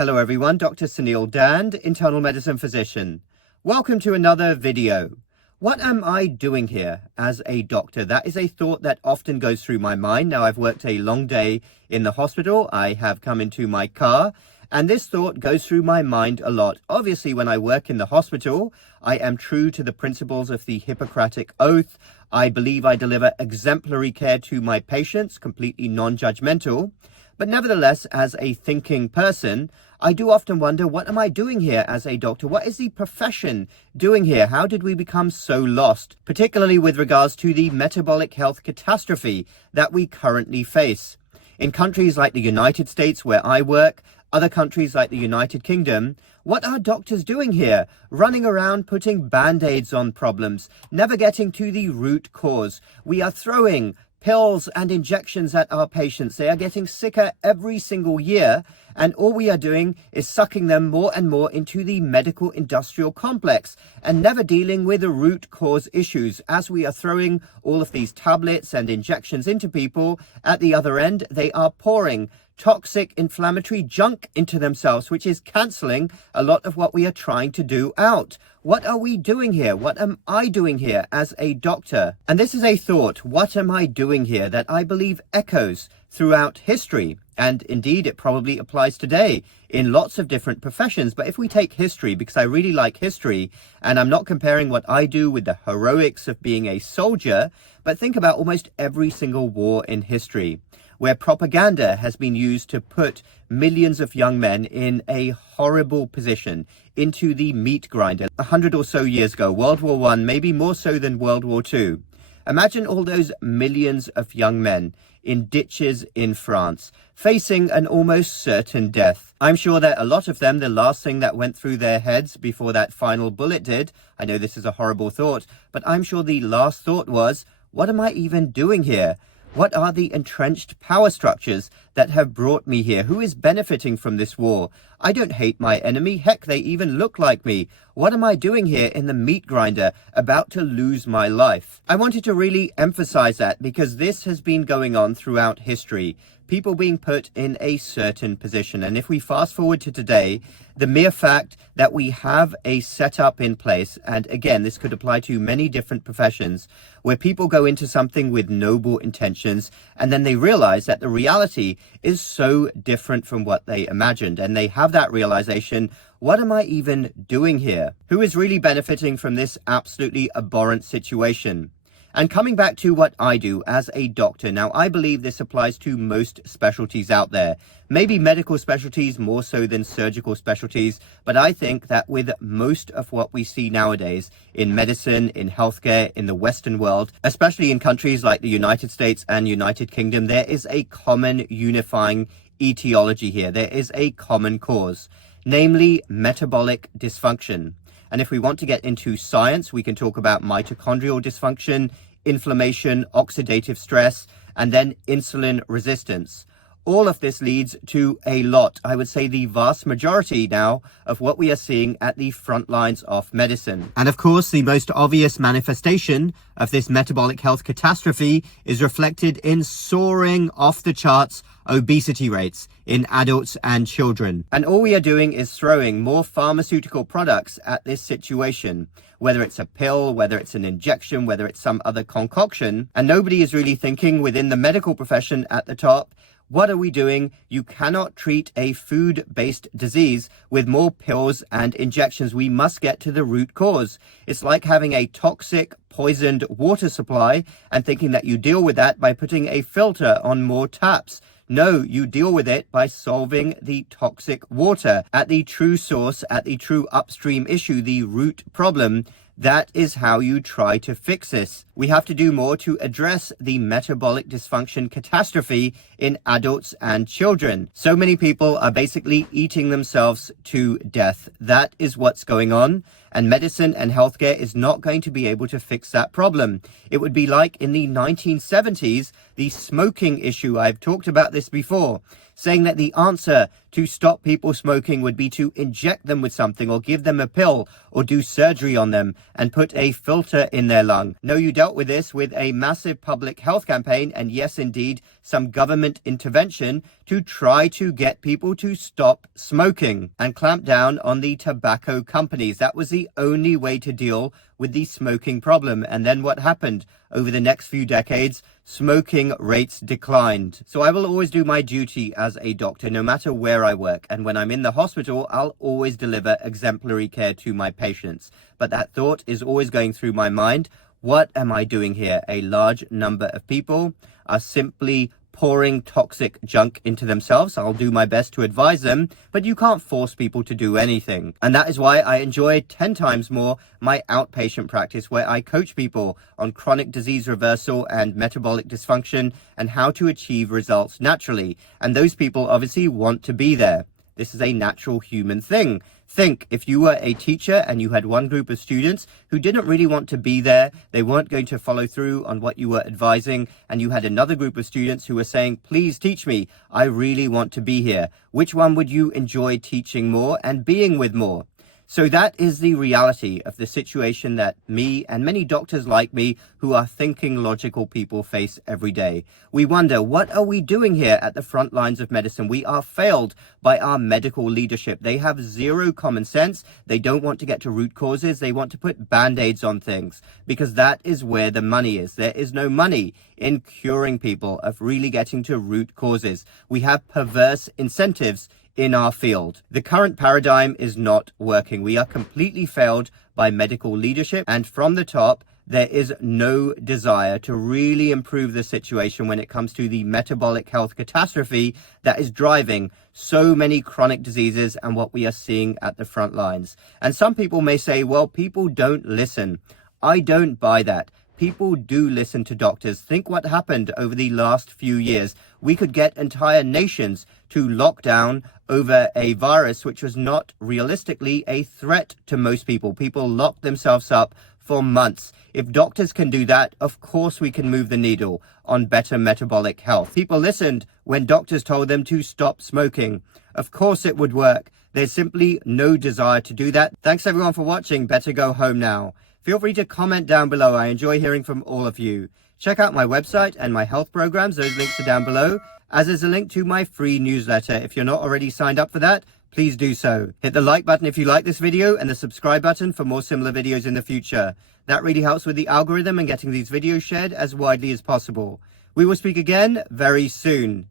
Hello everyone, Dr. Suneel Dhand, internal medicine physician. Welcome to another video. What am I doing here as a doctor? That is a thought that often goes through my mind. Now, I've worked a long day in the hospital. I have come into my car, and this thought goes through my mind a lot. Obviously, when I work in the hospital, I am true to the principles of the Hippocratic Oath. I believe I deliver exemplary care to my patients, completely non-judgmental. But nevertheless, as a thinking person, I do often wonder, what am I doing here as a doctor? What is the profession doing here? How did we become so lost, particularly with regards to the metabolic health catastrophe that we currently face? In countries like the United States, where I work, other countries like the United Kingdom, what are doctors doing here? Running around putting band-aids on problems, never getting to the root cause. We are throwing pills and injections at our patients. They are getting sicker every single year, and all we are doing is sucking them more and more into the medical industrial complex and never dealing with the root cause issues. As we are throwing all of these tablets and injections into people, at the other end, they are pouring toxic inflammatory junk into themselves, which is cancelling a lot of what we are trying to do out. What are we doing here? What am I doing here as a doctor? And this is a thought, what am I doing here, that I believe echoes throughout history. And indeed, it probably applies today in lots of different professions. But if we take history, because I really like history, and I'm not comparing what I do with the heroics of being a soldier, but think about almost every single war in history, where propaganda has been used to put millions of young men in a horrible position, into the meat grinder. 100 or so years ago, World War I, maybe more so than World War II. Imagine all those millions of young men in ditches in France, facing an almost certain death. I'm sure that a lot of them, the last thing that went through their heads before that final bullet did, I know this is a horrible thought, but I'm sure the last thought was, what am I even doing here? What are the entrenched power structures that have brought me here? Who is benefiting from this war? I don't hate my enemy. Heck, they even look like me. What am I doing here in the meat grinder, about to lose my life? I wanted to really emphasize that because this has been going on throughout history. People being put in a certain position. And if we fast forward to today, the mere fact that we have a setup in place, and again, this could apply to many different professions, where people go into something with noble intentions, and then they realize that the reality is so different from what they imagined. And they have that realization, what am I even doing here? Who is really benefiting from this absolutely abhorrent situation? And coming back to what I do as a doctor, now I believe this applies to most specialties out there. Maybe medical specialties more so than surgical specialties, but I think that with most of what we see nowadays in medicine, in healthcare, in the Western world, especially in countries like the United States and United Kingdom, there is a common unifying etiology here. There is a common cause, namely metabolic dysfunction. And if we want to get into science, we can talk about mitochondrial dysfunction, inflammation, oxidative stress, and then insulin resistance. All of this leads to a lot, I would say the vast majority now, of what we are seeing at the front lines of medicine. And of course, the most obvious manifestation of this metabolic health catastrophe is reflected in soaring off the charts obesity rates in adults and children. And all we are doing is throwing more pharmaceutical products at this situation, whether it's a pill, whether it's an injection, whether it's some other concoction. And nobody is really thinking within the medical profession at the top, what are we doing? You cannot treat a food-based disease with more pills and injections. We must get to the root cause. It's like having a toxic, poisoned water supply and thinking that you deal with that by putting a filter on more taps. No, you deal with it by solving the toxic water at the true source, at the true upstream issue, the root problem. That is how you try to fix this. We have to do more to address the metabolic dysfunction catastrophe in adults and children. So many people are basically eating themselves to death. That is what's going on. And medicine and healthcare is not going to be able to fix that problem. It would be like in the 1970s, the smoking issue. I've talked about this before, saying that the answer to stop people smoking would be to inject them with something or give them a pill or do surgery on them and put a filter in their lung. No, you dealt with this with a massive public health campaign and yes, indeed, some government intervention to try to get people to stop smoking and clamp down on the tobacco companies. That was the only way to deal with the smoking problem. And then what happened? Over the next few decades, smoking rates declined. So I will always do my duty as a doctor, no matter where I work. And when I'm in the hospital, I'll always deliver exemplary care to my patients. But that thought is always going through my mind. What am I doing here? A large number of people are simply pouring toxic junk into themselves. I'll do my best to advise them, but you can't force people to do anything. And that is why I enjoy 10 times more my outpatient practice, where I coach people on chronic disease reversal and metabolic dysfunction and how to achieve results naturally. And those people obviously want to be there. This is a natural human thing. Think if you were a teacher and you had one group of students who didn't really want to be there, they weren't going to follow through on what you were advising, and you had another group of students who were saying, please teach me, I really want to be here. Which one would you enjoy teaching more and being with more? So that is the reality of the situation that me and many doctors like me who are thinking logical people face every day. We wonder, what are we doing here at the front lines of medicine? We are failed by our medical leadership. They have zero common sense. They don't want to get to root causes. They want to put band-aids on things because that is where the money is. There is no money in curing people, of really getting to root causes. We have perverse incentives in our field. The current paradigm is not working. We are completely failed by medical leadership, and from the top, there is no desire to really improve the situation when it comes to the metabolic health catastrophe that is driving so many chronic diseases and what we are seeing at the front lines. And some people may say, well, people don't listen. I don't buy that. People do listen to doctors. Think what happened over the last few years. We could get entire nations to lock down over a virus which was not realistically a threat to most people. People locked themselves up for months. If doctors can do that, of course we can move the needle on better metabolic health. People listened when doctors told them to stop smoking. Of course it would work. There's simply no desire to do that. Thanks everyone for watching. Better go home now. Feel free to comment down below. I enjoy hearing from all of you. Check out my website and my health programs. Those links are down below, as is a link to my free newsletter. If you're not already signed up for that, please do so. Hit the like button if you like this video and the subscribe button for more similar videos in the future. That really helps with the algorithm and getting these videos shared as widely as possible. We will speak again very soon.